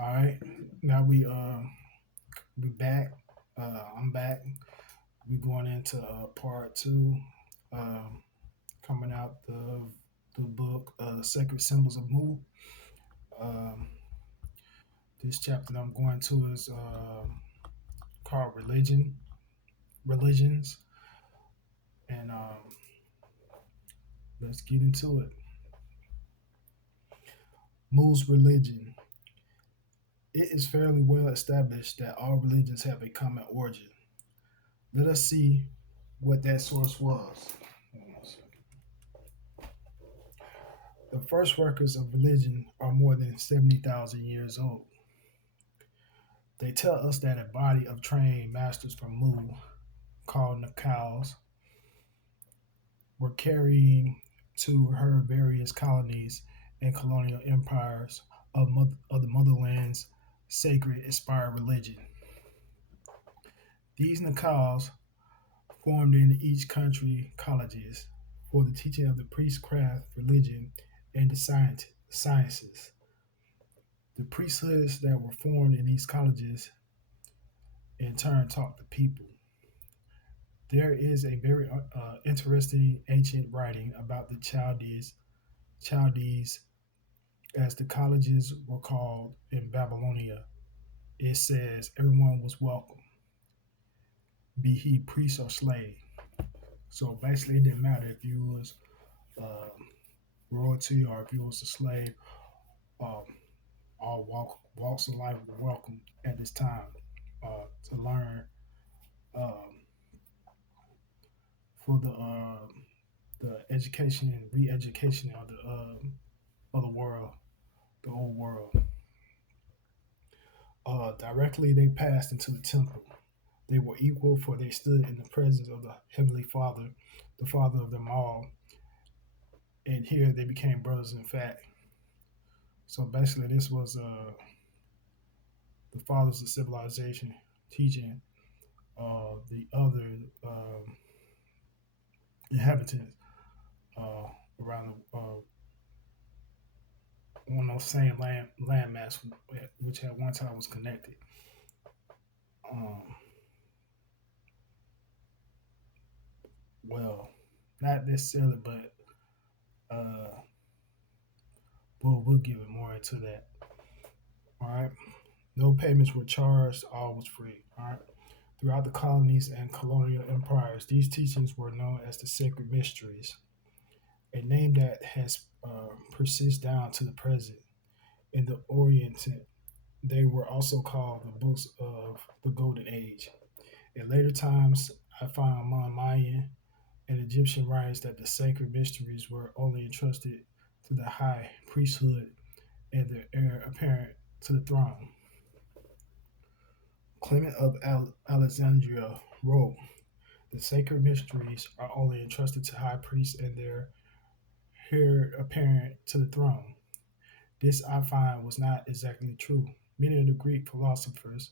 All right. Now we back. I'm back. We going into part two. Um, Coming out the book Sacred Symbols of Mu. Um, this chapter that I'm going to is called Religions, and let's get into it. Mu's religion. It is fairly well established that all religions have a common origin. Let us see what that source was. The first records of religion are more than 70,000 years old. They tell us that a body of trained masters from Mu, called Nakals, were carrying to her various colonies and colonial empires of the motherland's sacred inspired religion. These Nakals formed in each country colleges for the teaching of the priestcraft religion and the sciences. The priesthoods that were formed in these colleges in turn taught the people. There is a very interesting ancient writing about the Chaldees, as the colleges were called in Babylonia. It says everyone was welcome, be he priest or slave. So basically, it didn't matter if you was uh, royalty or if you was a slave. Um, all walks of life were welcome at this time to learn um, for the education and re-education of the world, the old world. Directly they passed into the temple. They were equal, for they stood in the presence of the Heavenly Father, the Father of them all, and here they became brothers in fact. So basically, this was the fathers of civilization teaching the other inhabitants uh, around on those same landmass, which at one time was connected. Um, well, not necessarily, but uh, we'll give it more into that. All right. No payments were charged, all was free. All right. Throughout the colonies and colonial empires, these teachings were known as the sacred mysteries, a name that has persisted down to the present. In the Orient, they were also called the books of the Golden Age. In later times, I found among Mayan and Egyptian writings that the sacred mysteries were only entrusted to the high priesthood and the heir apparent to the throne. Clement of Alexandria wrote, the sacred mysteries are only entrusted to high priests and their heir apparent to the throne. This I find was not exactly true. Many of the Greek philosophers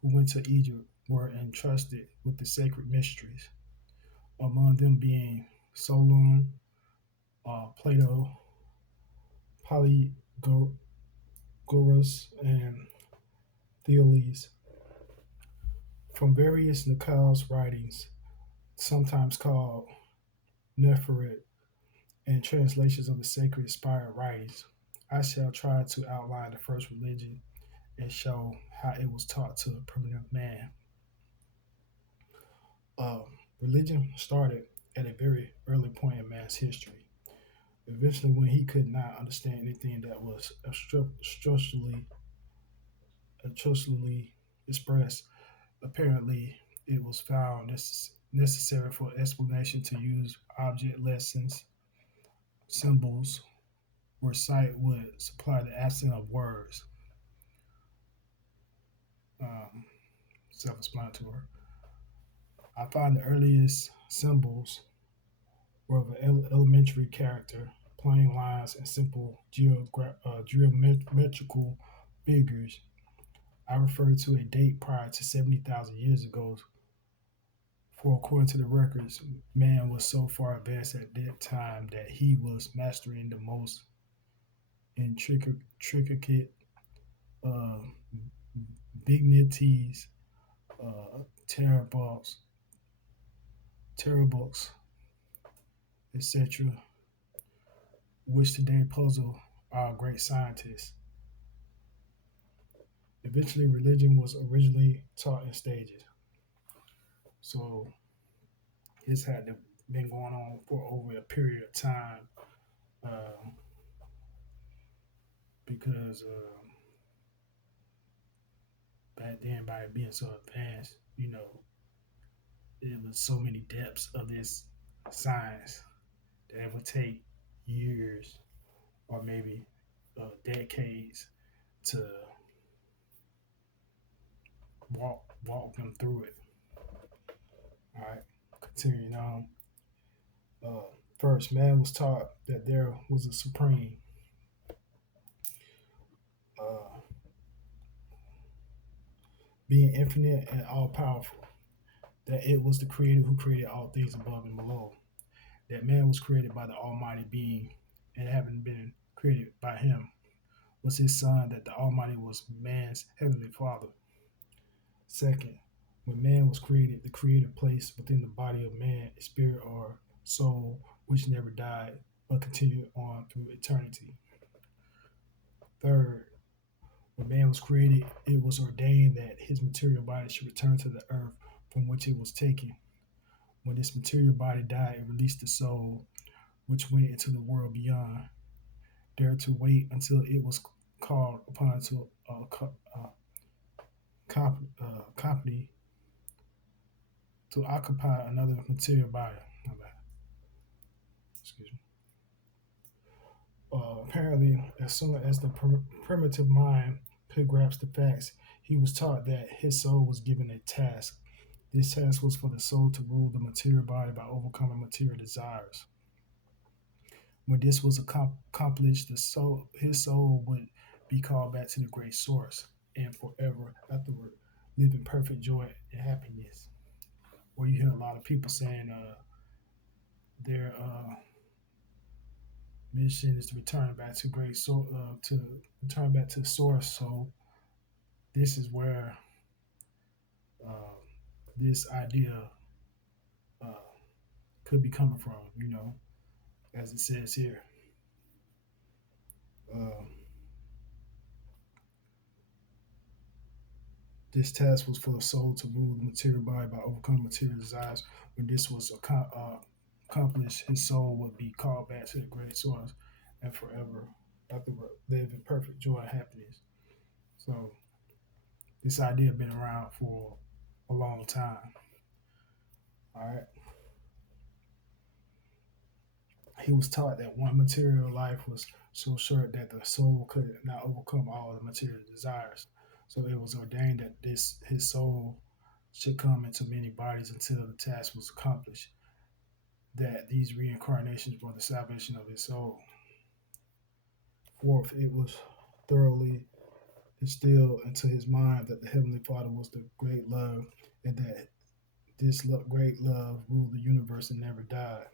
who went to Egypt were entrusted with the sacred mysteries, among them being Solon, Plato, Polygoras, and Thales. From various Nakals writings, sometimes called Nepheret, and translations of the sacred inspired writings, I shall try to outline the first religion and show how it was taught to the primitive man. Um, Religion started at a very early point in man's history. Eventually, when he could not understand anything that was structurally expressed, apparently it was found necessary for explanation to use object lessons, symbols, where sight would supply the absence of words. Um, Self-explanatory. I find the earliest symbols were of an elementary character, plain lines and simple geometrical figures. I refer to a date prior to 70,000 years ago, for according to the records, man was so far advanced at that time that he was mastering the most intricate Dignities, Terabooks, Terabooks, etc., which today puzzle our great scientists. Eventually, religion was originally taught in stages. So this had been going on for over a period of time uh, because back then, by it being so advanced, it was so many depths of this science that it would take years or maybe decades to walk them through it. All right, continuing on. Uh, First, man was taught that there was a supreme, uh, being infinite and all powerful. That it was the Creator who created all things above and below. That man was created by the Almighty Being, and having been created by Him, was His Son. That the Almighty was man's heavenly Father. Second, when man was created, the Creator placed within the body of man a spirit or soul which never died but continued on through eternity. Third, when man was created, it was ordained that his material body should return to the earth from which it was taken. When this material body died, it released the soul, which went into the world beyond, there to wait until it was called upon to company to occupy another material body. Excuse me. Apparently, as soon as the primitive mind could grasp the facts, he was taught that his soul was given a task. This task was for the soul to rule the material body by overcoming material desires. When this was accomplished, his soul would be called back to the great source and forever afterward live in perfect joy and happiness. Where you hear a lot of people saying their mission is to return back to to return back to the source. So this is where uh, this idea uh, could be coming from. As it says here. Uh, this task was for the soul to rule the material body by overcoming material desires. When this was accomplished, his soul would be called back to the great source and forever afterward live in perfect joy and happiness. So this idea been around for a long time. All right. He was taught that one material life was so short that the soul could not overcome all the material desires. So it was ordained that this his soul should come into many bodies until the task was accomplished. That these reincarnations were the salvation of his soul. Fourth, it was thoroughly instilled into his mind that the Heavenly Father was the great love, and that this great love ruled the universe and never died,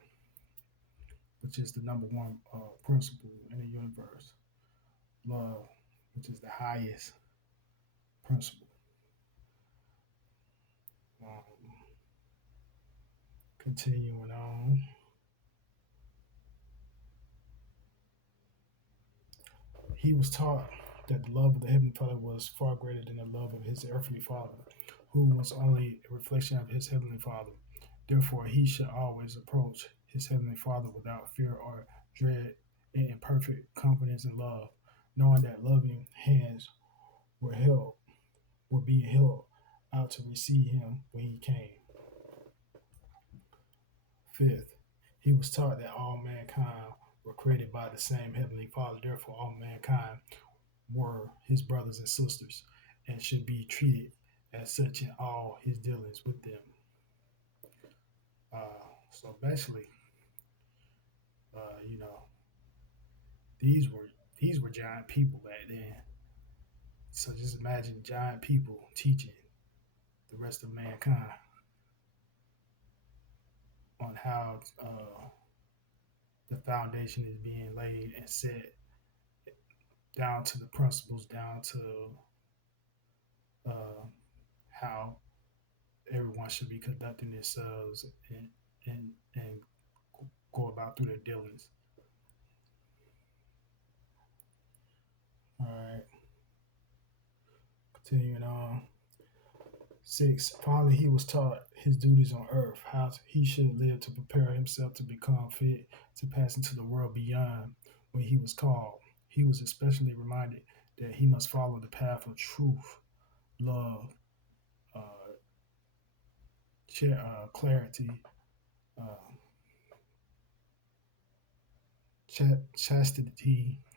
which is the number one principle in the universe. Love, which is the highest principle. Um, Continuing on. He was taught that the love of the Heavenly Father was far greater than the love of his earthly father, who was only a reflection of his Heavenly Father. Therefore, he should always approach his Heavenly Father without fear or dread and in perfect confidence and love, knowing that loving hands were held, were being held out to receive him when he came. Fifth, he was taught that all mankind were created by the same Heavenly Father. Therefore, all mankind were his brothers and sisters and should be treated as such in all his dealings with them. So basically, you know, these were these were giant people back then. So just imagine giant people teaching the rest of mankind on how the foundation is being laid and set down to the principles, down to uh, how everyone should be conducting themselves and go about through their dealings. All right, continuing on. 6. Finally, he was taught his duties on earth, how he should live to prepare himself to become fit to pass into the world beyond when he was called. He was especially reminded that he must follow the path of truth, love, uh, clarity, uh,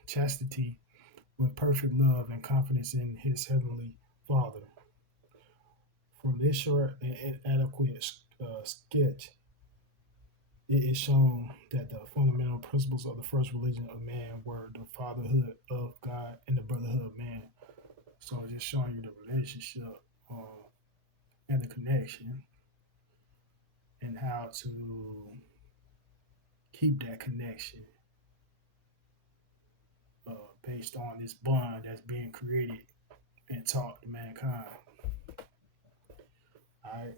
chastity, with perfect love and confidence in his heavenly Father. From this short and inadequate sketch, it is shown that the fundamental principles of the first religion of man were the fatherhood of God and the brotherhood of man. So just showing you the relationship and the connection and how to keep that connection based on this bond that's being created and taught to mankind. All right.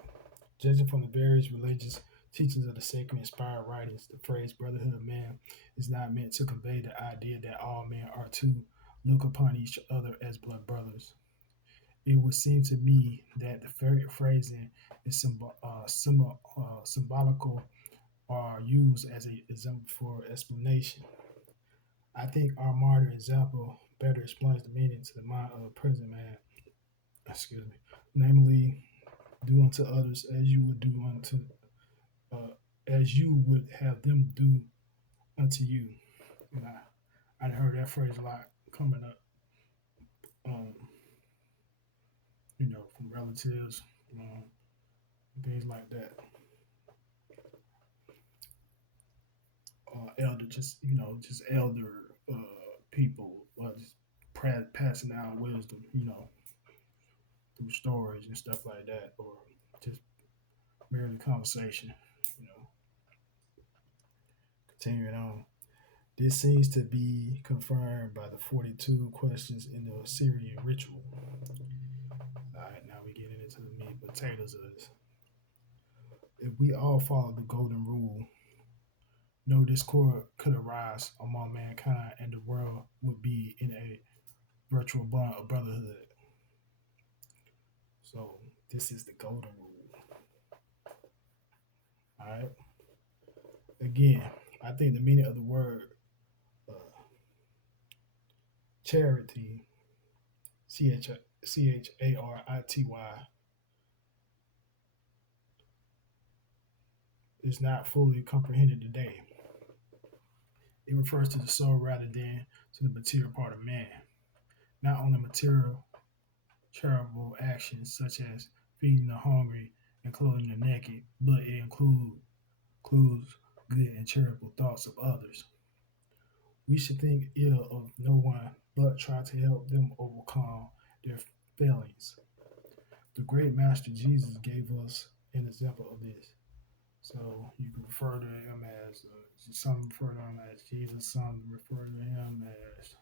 Judging from the various religious teachings of the sacred inspired writings, the phrase brotherhood of man is not meant to convey the idea that all men are to look upon each other as blood brothers. It would seem to me that the phrasing is symbolical or used as an example for explanation. I think our modern example better explains the meaning to the mind of a present man. Excuse me. Namely, do unto others as you would do unto uh, as you would have them do unto you. And I heard that phrase a lot coming up, um, from relatives, things like that. Elder, just elder people, just passing down wisdom, through stories and stuff like that, or just merely conversation, you know. Continuing on. This seems to be confirmed by the 42 questions in the Syrian ritual. All right, now we're getting into the meat and potatoes of this. If we all follow the golden rule, no discord could arise among mankind and the world would be in a virtual bond of brotherhood. So, this is the golden rule. All right. Again, I think the meaning of the word uh, charity, Charity, is not fully comprehended today. It refers to the soul rather than to the material part of man. Not only material charitable actions such as feeding the hungry and clothing the naked, but it includes good and charitable thoughts of others. We should think ill of no one, but try to help them overcome their failings. The great Master Jesus gave us an example of this. So you can refer to him as some refer to him as Jesus, some refer to him as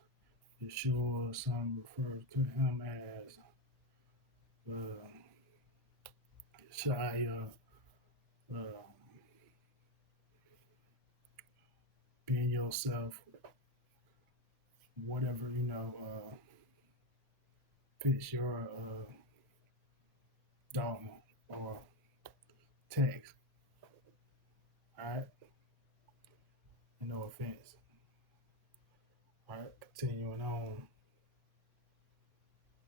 Yeshua, some refer to him as uh, Shia, uh, being yourself, whatever fits your dogma or text. All right, and no offense. All right, continuing on.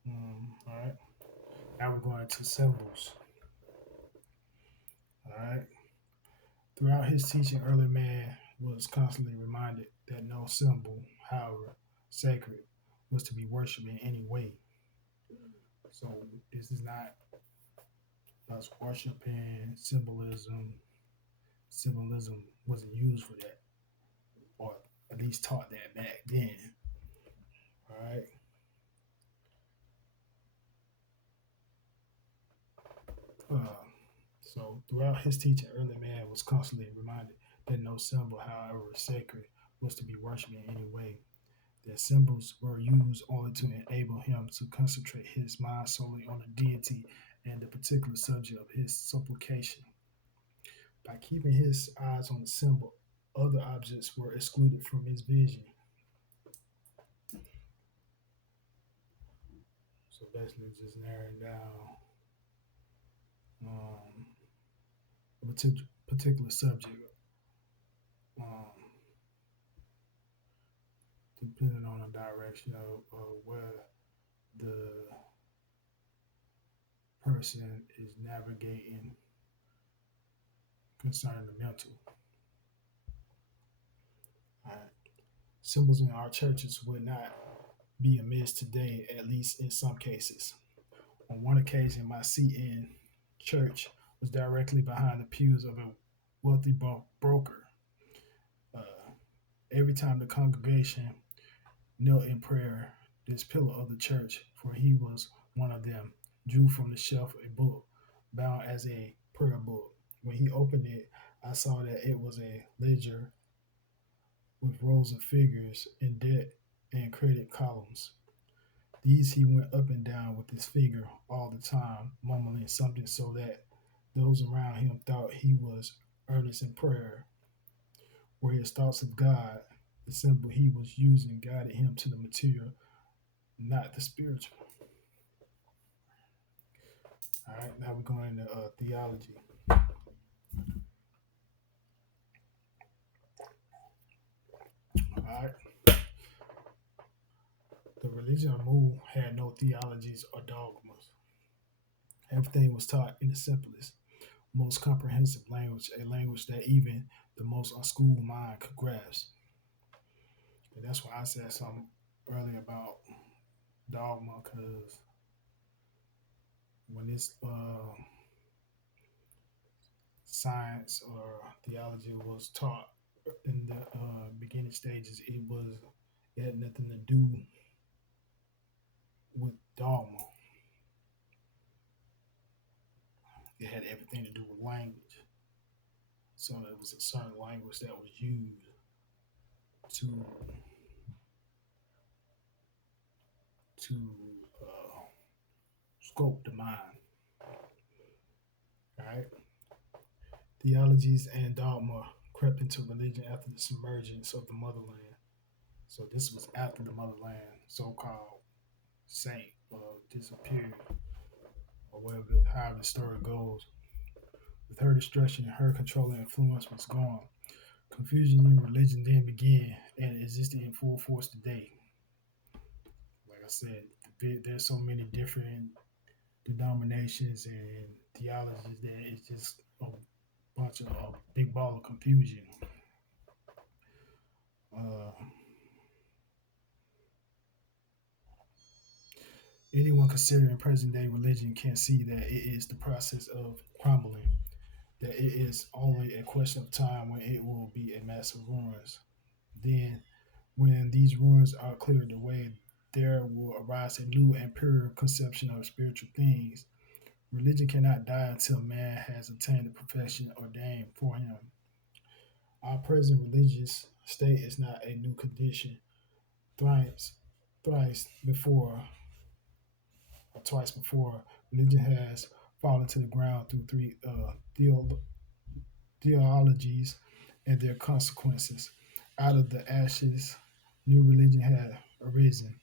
All right, now we're going to symbols. All right, throughout his teaching, early man was constantly reminded that no symbol, however sacred, was to be worshipped in any way. So this is not us worshiping symbolism. Symbolism wasn't used for that, or at least taught that back then. All right. So throughout his teaching, early man was constantly reminded that no symbol, however sacred, was to be worshipped in any way. That symbols were used only to enable him to concentrate his mind solely on the deity and the particular subject of his supplication. By keeping his eyes on the symbol, other objects were excluded from his vision. So basically, just narrowing down um, a particular subject, um, depending on the direction of where the person is navigating concerning the mental. All right. Symbols in our churches would not be amiss today, at least in some cases. On one occasion, my seat in church was directly behind the pews of a wealthy broker. Uh, every time the congregation knelt in prayer, this pillar of the church, for he was one of them, drew from the shelf a book bound as a prayer book. When he opened it, I saw that it was a ledger with rows of figures in debt and credit columns. These he went up and down with his finger all the time, mumbling something so that those around him thought he was earnest in prayer. Were his thoughts of God, the symbol he was using guided him to the material, not the spiritual. All right, now we're going into theology. All right, the religion of Mu had no theologies or dogmas. Everything was taught in the simplest, most comprehensive language, a language that even the most unschooled mind could grasp. And that's why I said something earlier about dogma, because when this science or theology was taught in the beginning stages, it had nothing to do with dogma. It had everything to do with language. So it was a certain language that was used to to uh, scope the mind. All right, theologies and dogma crept into religion after the submergence of the motherland. So this was after the motherland, so-called saint, disappeared, or whatever, however the story goes. With her destruction, her controlling influence was gone. Confusion in religion then began and existed in full force today. Like I said, there's so many different denominations and theologies that it's just a bunch of a big ball of confusion. Uh, anyone considering present day religion can see that it is the process of crumbling, that it is only a question of time when it will be a massive ruins. Then, when these ruins are cleared away, there will arise a new and purer conception of spiritual things. Religion cannot die until man has attained the perfection ordained for him. Our present religious state is not a new condition. Thrice, thrice before, or twice before, religion has fallen to the ground through three theologies and their consequences. Out of the ashes, new religion had arisen.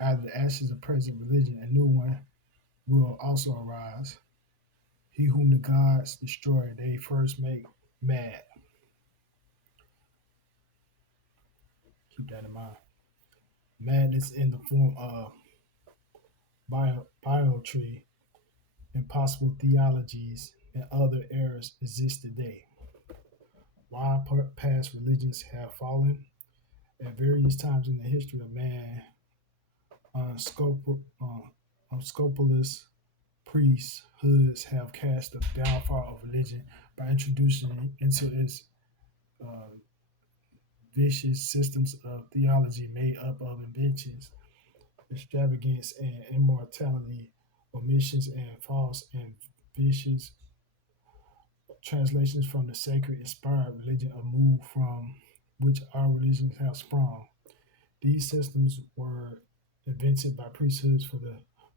Out of the ashes of present religion, a new one will also arise. He whom the gods destroy, they first make mad. Keep that in mind. Madness in the form of biotree, impossible theologies, and other errors exist today. While past religions have fallen at various times in the history of man, unscrupulous priesthoods have cast the downfall of religion by introducing into its uh, vicious systems of theology made up of inventions, extravagance, and immortality, omissions, and false and vicious translations from the sacred inspired religion of move from which our religions have sprung. These systems were invented by priesthoods for the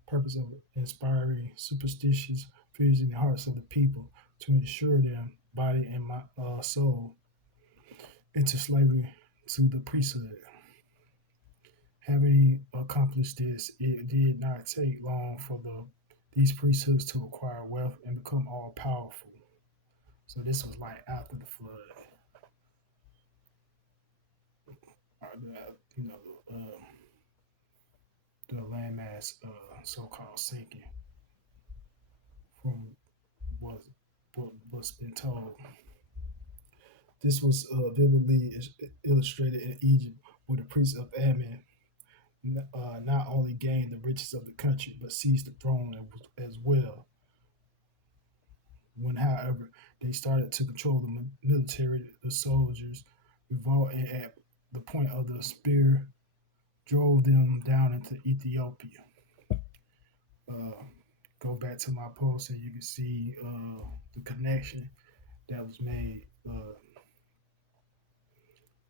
purpose of inspiring superstitious fears in the hearts of the people to ensure them body and soul into slavery to the priesthood. Having accomplished this, it did not take long for these priesthoods to acquire wealth and become all powerful. So this was like after the flood, or you know, the landmass so-called sinking from what what's been told. This was vividly illustrated in Egypt, where the priests of Ammon not only gained the riches of the country but seized the throne as well. When, however, they started to control the military, the soldiers revolted at the point of the spear, drove them down into Ethiopia. Uh, go back to my post and you can see the connection that was made,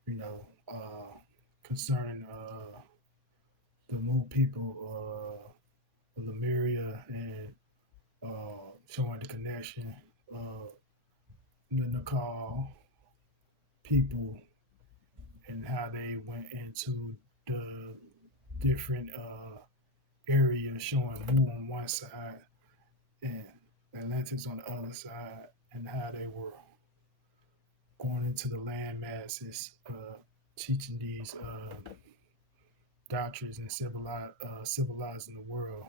you know, concerning the Mu people, Lemuria, and showing the connection, uh, the Nakal people and how they went into the different areas, showing Mu on one side and Atlantis on the other side, and how they were going into the land masses, teaching these doctrines and civilizing the world.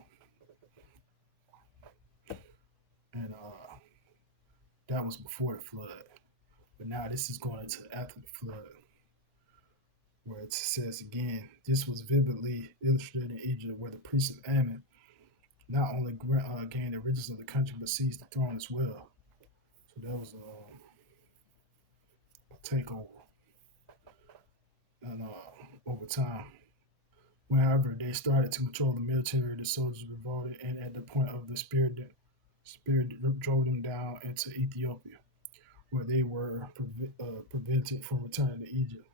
And that was before the flood. But now this is going into after the flood, where it says again, this was vividly illustrated in Egypt, where the priests of Ammon not only gained the riches of the country, but seized the throne as well. So that was a takeover. And over time, whenever they started to control the military, the soldiers revolted, and at the point of the spirit drove them down into Ethiopia, where they were prevented from returning to Egypt.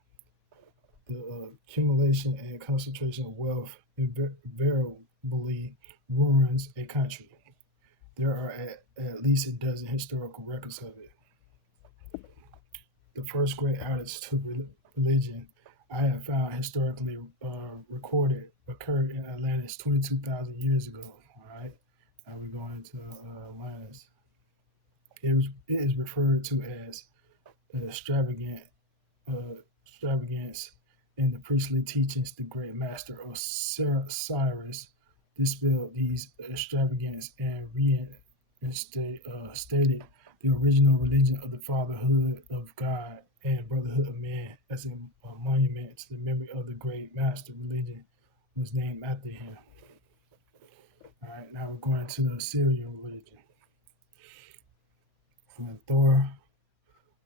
The accumulation and concentration of wealth invariably ruins a country. There are at least a dozen historical records of it. The first great outage to religion I have found historically recorded occurred in Atlantis 22,000 years ago. All right, now we're going into Atlantis. It is referred to as extravagant extravagance in the priestly teachings. The great master Cyrus dispelled these extravagance and stated the original religion of the fatherhood of God and brotherhood of man as a monument to the memory of the great master religion was named after him. All right, now we're going to the Assyrian religion. When Thor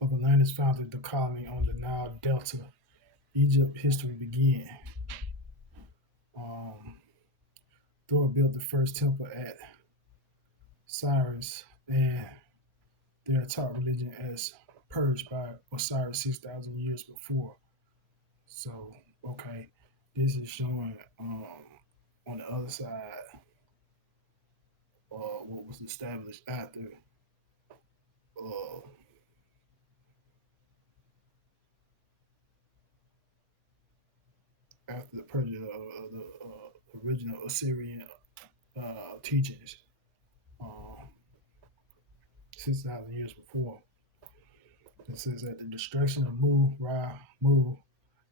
of Atlantis founded the colony on the Nile Delta, Egypt history began. Thor built the first temple at Cyrus, and their taught religion as purged by Osiris 6,000 years before. So, okay, this is showing on the other side what was established uh, after the purge of the original Assyrian teachings, 6,000 years before. It says that the destruction of Mu,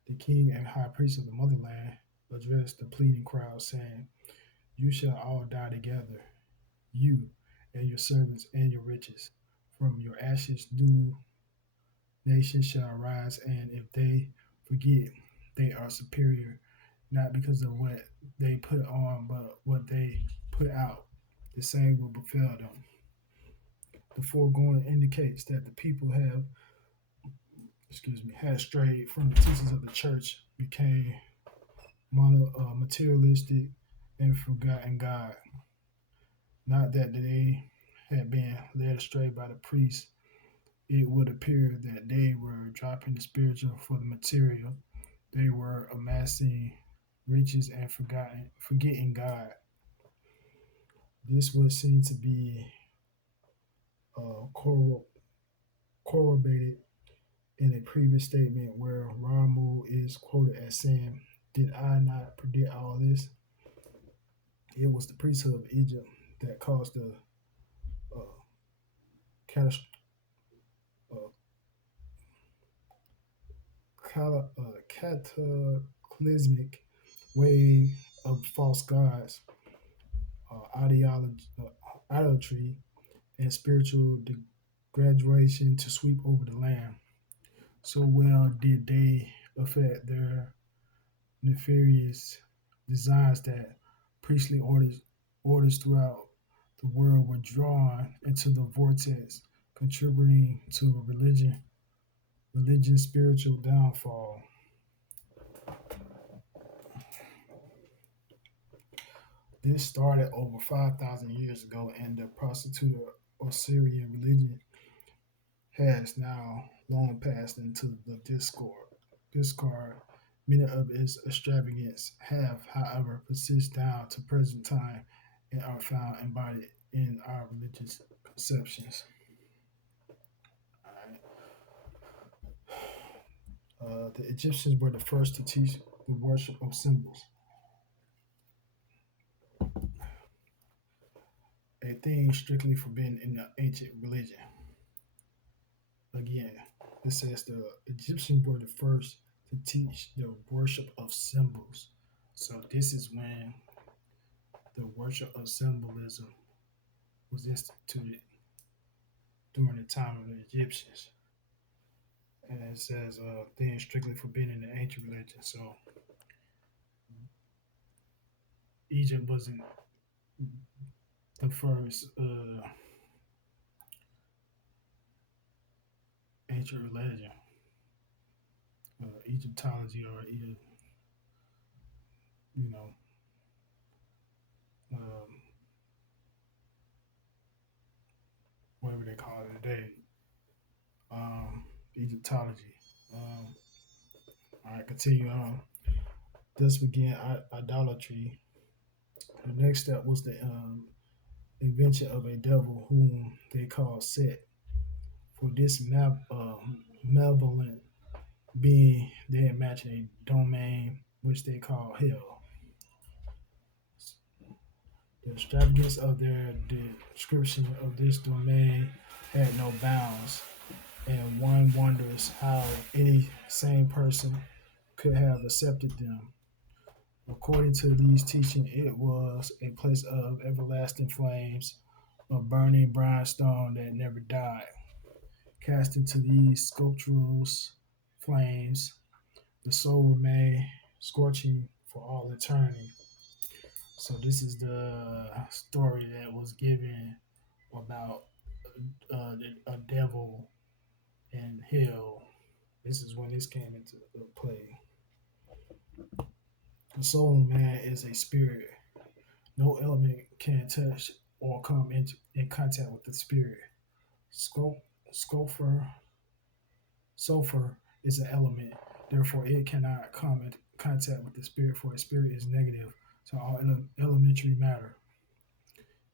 the king and high priest of the motherland, addressed the pleading crowd, saying, "You shall all die together, you and your servants and your riches. From your ashes, new nations shall arise, and if they forget they are superior, not because of what they put on, but what they put out, the same will befall them." The foregoing indicates that the people had strayed from the teachings of the church, became materialistic, and forgotten God. Not that they had been led astray by the priests. It would appear that they were dropping the spiritual for the material, They were amassing riches and forgetting God. This was seen to be uh, corro- corroborated in a previous statement where Ramu is quoted as saying, "Did I not predict all this?" It was the priesthood of Egypt that caused the uh, catas- uh, cataclysmic wave of false gods, idolatry, and spiritual degradation to sweep over the land. So well did they affect their nefarious designs that priestly orders throughout the world were drawn into the vortex, contributing to religion's spiritual downfall. This started over 5,000 years ago, and the prostitute Osirian religion has now long passed into the discard. Many of its extravagance have, however, persisted down to present time and are found embodied in our religious conceptions. The Egyptians were the first to teach the worship of symbols, a thing strictly forbidden in the ancient religion. Again, it says the Egyptians were the first to teach the worship of symbols. So this is when the worship of symbolism was instituted during the time of the Egyptians. And it says things strictly forbidden in the ancient religion. So Egypt wasn't the first ancient religion. Egyptology, or either, you know, um, whatever they call it today, Egyptology. Um, all right, continue on. Thus began idolatry. The next step was the invention of a devil whom they called Set. For this malevolent being, they imagined a domain which they call hell. The extravagance of their description of this domain had no bounds, and one wonders how any sane person could have accepted them. According to these teachings, it was a place of everlasting flames, of burning brimstone that never died. Cast into these sculptural flames, the soul remained scorching for all eternity. So this is the story that was given about a devil and hell. This is when this came into play. The soul of man is a spirit. No element can touch or come in contact with the spirit. Sulfur, sulfur is an element, therefore it cannot come in contact with the spirit, for a spirit is negative to all elementary matter.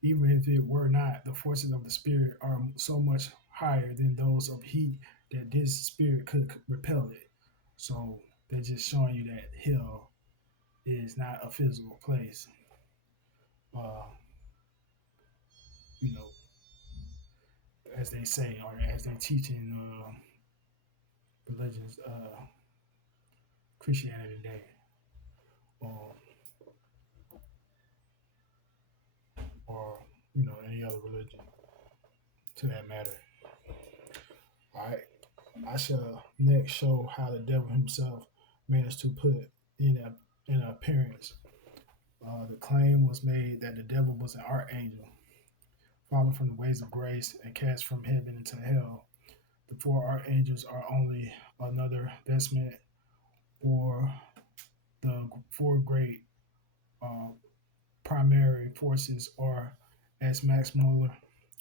Even if it were not, the forces of the spirit are so much higher than those of heat that this spirit could repel it. So they're just showing you that hell is not a physical place. Uh, you know, as they say, or as they teach in religions, Christianity today, or or any other religion to that matter. All right, I shall next show how the devil himself managed to put in an appearance. The claim was made that the devil was an archangel, fallen from the ways of grace and cast from heaven into hell. The four archangels are only another vestment or the four great uh, primary forces, or as Max Muller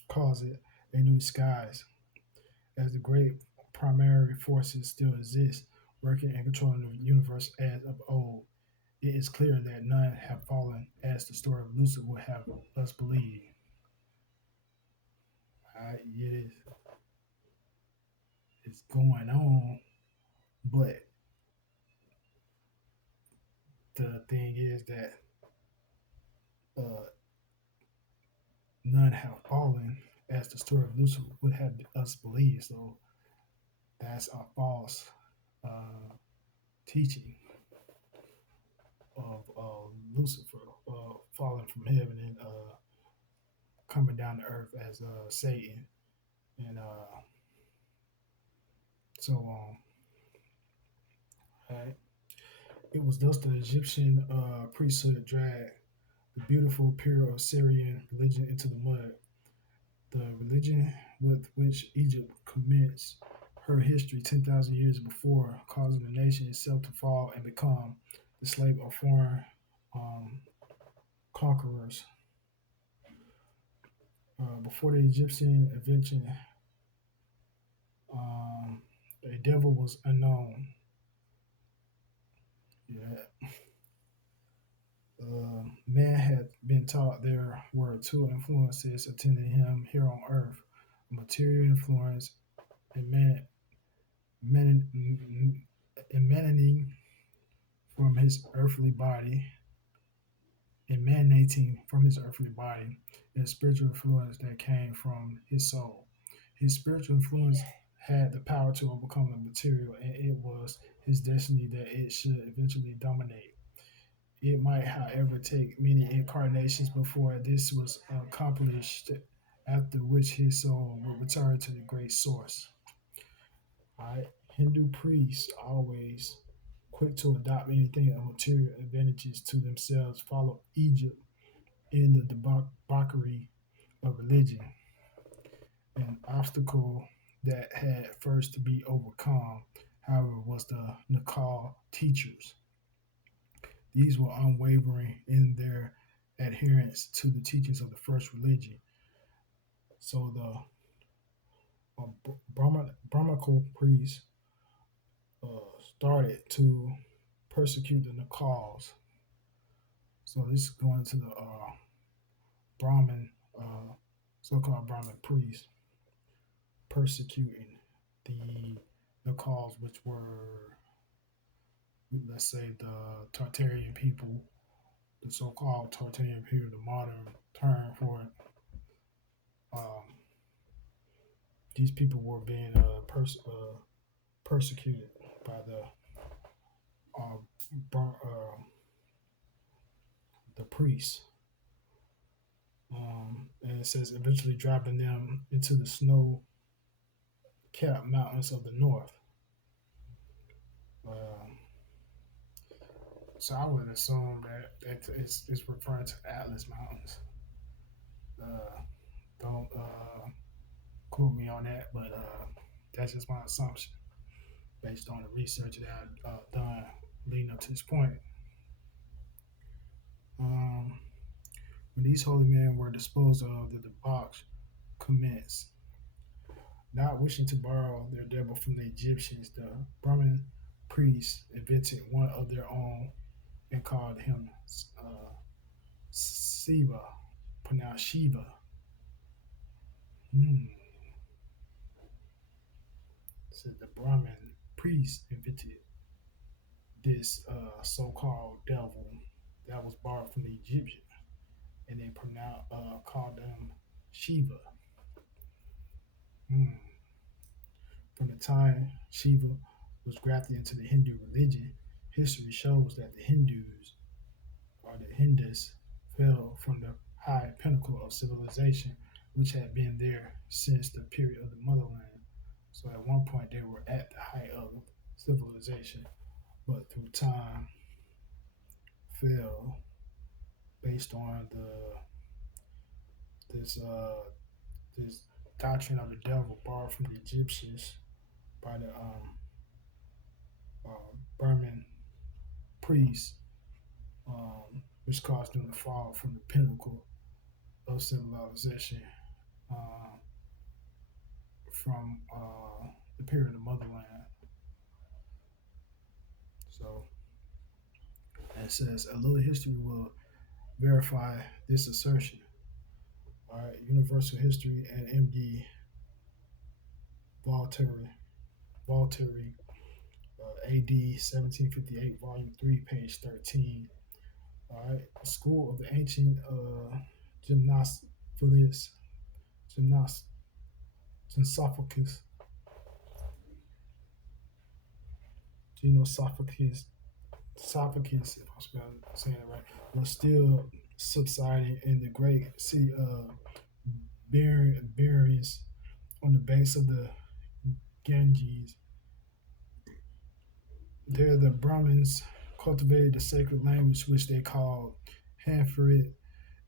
calls it, a new skies. As the great primary forces still exist, working and controlling the universe as of old. It is clear that none have fallen, as the story of Lucifer would have us believe. It is it's going on, but the thing is that uh, none have fallen, as the story of Lucifer would have us believe. So that's a false uh, teaching of Lucifer falling from heaven and coming down to earth as Satan and so on. Right? It was thus the Egyptian priesthood dragged the beautiful, pure Assyrian religion into the mud. The religion with which Egypt commenced her history 10,000 years before, causing the nation itself to fall and become the slave of foreign um, conquerors. Before the Egyptian invention, um, a devil was unknown. Yeah. Man had been taught there were two influences attending him here on earth: material influence and emanating from his earthly body, emanating from his earthly body, and spiritual influence that came from his soul. His spiritual influence had the power to overcome the material, and it was his destiny that it should eventually dominate. It might, however, take many incarnations before this was accomplished, after which his soul would return to the great source. Right? Hindu priests, always quick to adopt anything of material advantages to themselves, follow Egypt in the debauchery of religion, an obstacle that had first to be overcome, however, was the Nakal teachers. These were unwavering in their adherence to the teachings of the first religion. So the Brahmanical priests started to persecute the Nakals. So this is going to the Brahmin, so-called Brahmin priests, persecuting the Nakals, which were, let's say, the Tartarian people, the so-called Tartarian people, the modern term for it. These people were being persecuted by uh, the priests. And it says eventually driving them into the snow-capped mountains of the north. Um, so I would assume that it's referring to the Atlas Mountains. Don't quote me on that, but that's just my assumption based on the research that I've done leading up to this point. Um, when these holy men were disposed of, the debauch commenced. Not wishing to borrow their devil from the Egyptians, the Brahmin priests invented one of their own and called him Siva, pronounced Shiva. Hmm. So the Brahmin priests invented this so-called devil that was borrowed from the Egyptians, and they called them Shiva. Hmm. From the time Shiva was grafted into the Hindu religion, history shows that the Hindus or the Hindus fell from the high pinnacle of civilization, which had been there since the period of the motherland. So at one point they were at the height of civilization, but through time fell based on this this doctrine of the devil borrowed from the Egyptians by the Burman priests, which caused them to fall from the pinnacle of civilization uh, from the period of motherland. So it says a little history will verify this assertion. All right, Universal History and MD Voltaire, Voltaire, AD 1758, Volume 3, page 13. All right, School of the Ancient Gymnosophilus, Gymnos, Genosophicus, Genosophicus, Sophocles, if I'm saying it right, was still subsiding in the great city of Berenice on the banks of the Ganges. There, the Brahmins cultivated the sacred language which they called Hanfrit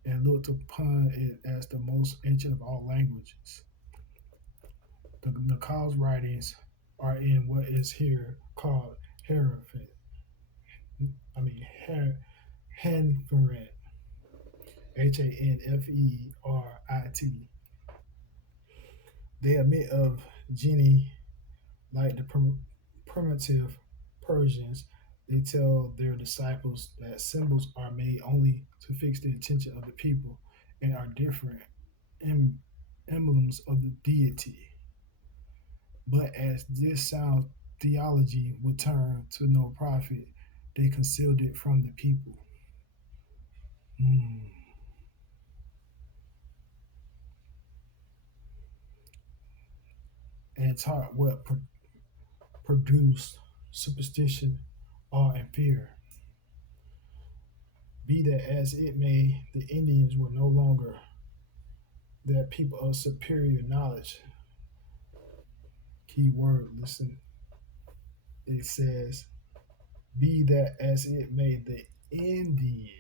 and looked upon it as the most ancient of all languages. The Nakal's writings are in what is here called Hanfrit. I mean, Hanfrit, Hanfrit. They admit of genie like the primitive Persians. They tell their disciples that symbols are made only to fix the attention of the people and are different emblems of the deity. But as this sound theology would turn to no profit, they concealed it from the people. Mm. And taught what produced superstition, awe, and fear. Be that as it may, the Indians were no longer that people of superior knowledge. Key word, listen. It says, be that as it may, the Indians.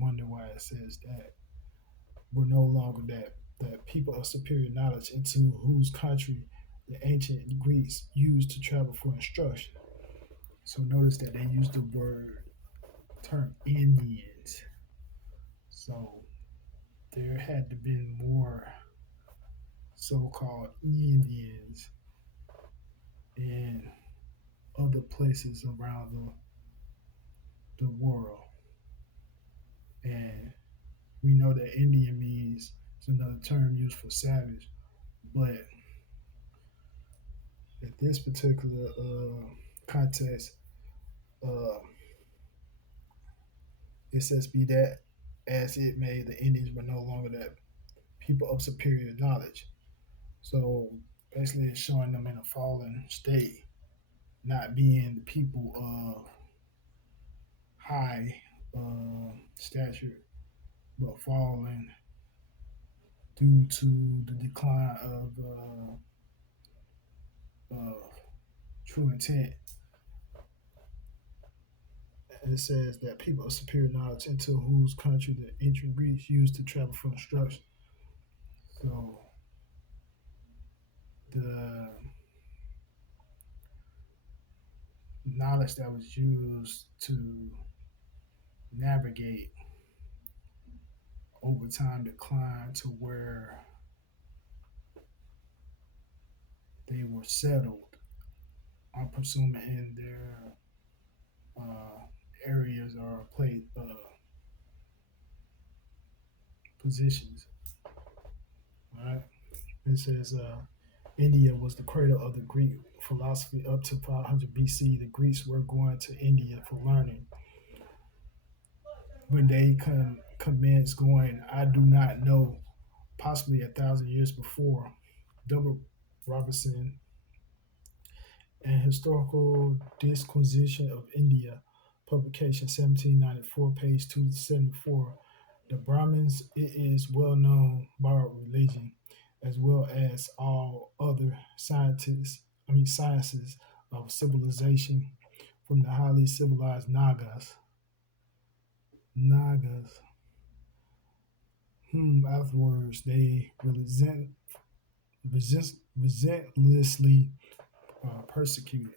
Wonder why it says that. Were no longer that people of superior knowledge into whose country the ancient Greeks used to travel for instruction. So notice that they used the term Indians. So there had to be more so-called Indians in other places around the world. And we know that Indian means it's another term used for savage, but at this particular context, uh, it says, be that as it may, the Indians were no longer that people of superior knowledge. So basically, it's showing them in a fallen state, not being the people of high stature, but falling due to the decline of true intent. And it says that people of superior knowledge into whose country the ancient Greeks used to travel for instruction. So the knowledge that was used to navigate over time declined to where they were settled. I'm presuming in their areas or positions. All right. It says India was the cradle of the Greek philosophy up to 500 BC. The Greeks were going to India for learning. When they commenced going, I do not know, possibly 1,000 years before. W. Robertson and Historical Disquisition of India, publication 1794, page 274. The Brahmins, it is well known, borrowed religion, as well as all other sciences of civilization from the highly civilized Nagas. Afterwards, they relentlessly persecuted.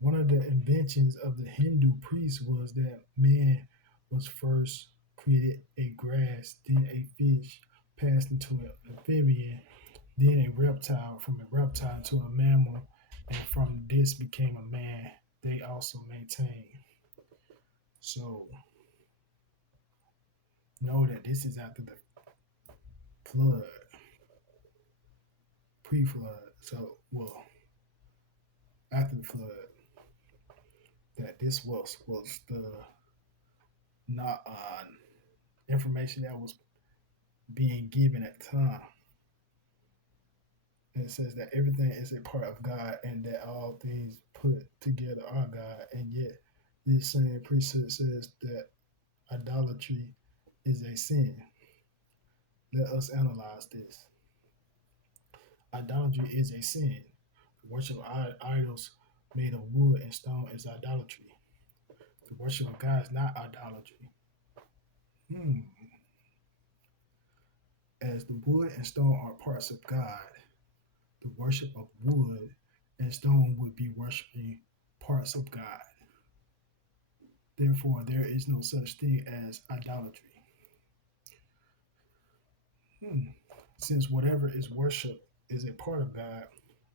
One of the inventions of the Hindu priests was that man was first created a grass, then a fish, passed into an amphibian, then a reptile, from a reptile to a mammal, and from this became a man. they also maintain. So know that this is after the flood, pre-flood. So well, after the flood, that this was the not information that was being given at the time. And it says that everything is a part of God and that all things put together are God. And yet, this same priesthood says that idolatry is a sin. Let us analyze this. Idolatry is a sin. The worship of idols made of wood and stone is idolatry. The worship of God is not idolatry. Hmm. As the wood and stone are parts of God, the worship of wood and stone would be worshiping parts of God. Therefore, there is no such thing as idolatry. Hmm. Since whatever is worship is a part of God,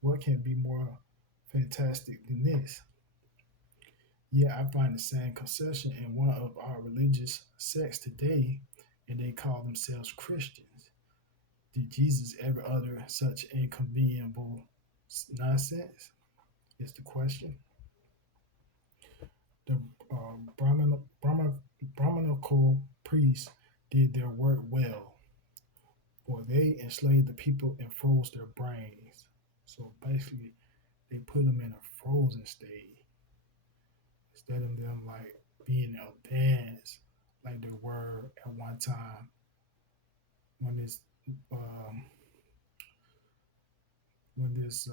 what can be more fantastic than this? Yeah, I find the same concession in one of our religious sects today, and they call themselves Christians. Did Jesus ever utter such inconveniable nonsense? Is the question. The Brahmanical priests did their work well, for they enslaved the people and froze their brains. So basically, they put them in a frozen state instead of them like being advanced like they were at one time when um, this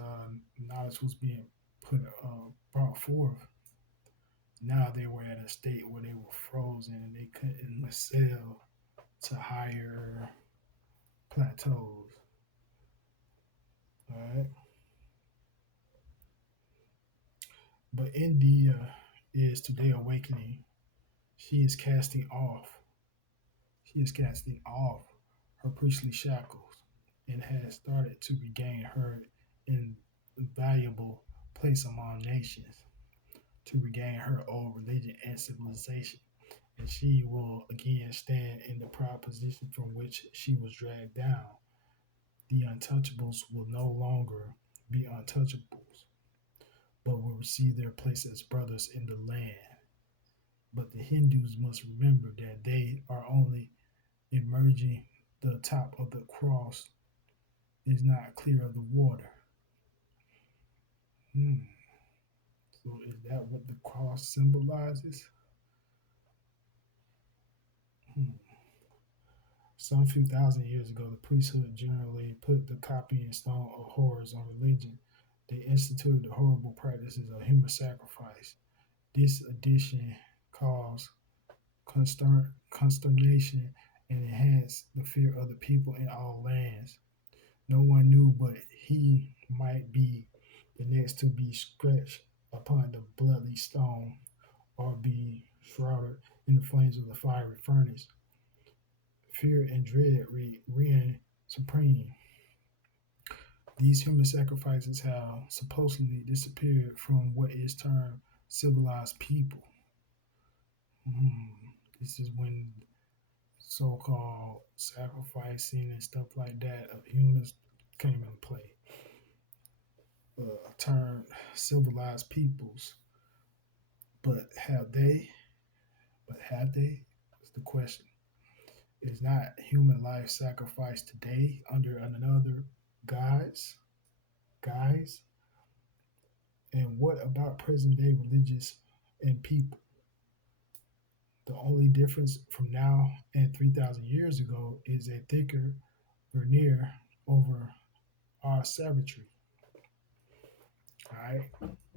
knowledge was being put brought forth. Now they were at a state where they were frozen and they couldn't ascend to higher plateaus. All right, but India is today awakening. She is casting off. She is casting off her priestly shackles and has started to regain her invaluable place among nations, to regain her old religion and civilization. And she will again stand in the proud position from which she was dragged down. The untouchables will no longer be untouchables, but will receive their place as brothers in the land. But the Hindus must remember that they are only emerging. The top of the cross is not clear of the water. Hmm. So is that what the cross symbolizes? Hmm. Some few thousand years ago, the priesthood generally put the copying stone of horrors on religion. They instituted the horrible practices of human sacrifice. This addition caused consternation and enhanced the fear of the people in all lands. No one knew but he might be the next to be stretched upon the bloody stone or be shrouded in the flames of the fiery furnace. Fear and dread reigned supreme. These human sacrifices have supposedly disappeared from what is termed civilized people. This is when so-called sacrificing and stuff like that of humans came into play. Termed civilized peoples, but have they? But have they? Is the question. Is not human life sacrificed today under another guise? Guys? And what about present day religious and people? The only difference from now and 3,000 years ago is a thicker veneer over our savagery. All right,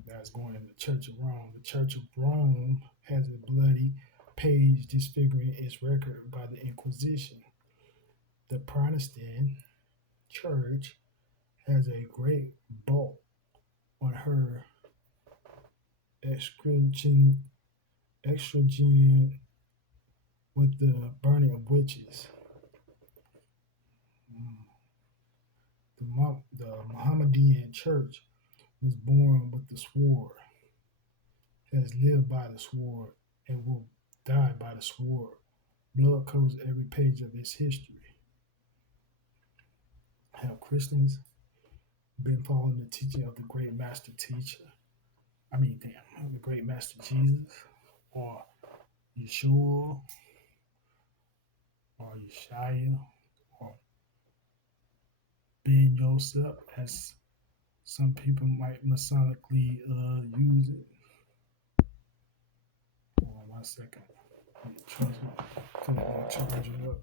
that's going in the Church of Rome. The Church of Rome has a bloody page disfiguring its record by the Inquisition. The Protestant Church has a great bolt on her estrogen with the burning of witches. The Mohammedan Church was born with the sword. has lived by the sword and will die by the sword. Blood covers every page of its history. Have Christians been following the teaching of the great master teacher? The great master Jesus, or Yeshua, or Yeshaya, or Ben Yosef, as some people might masonically use it. Hold on 1 second. Charge it up.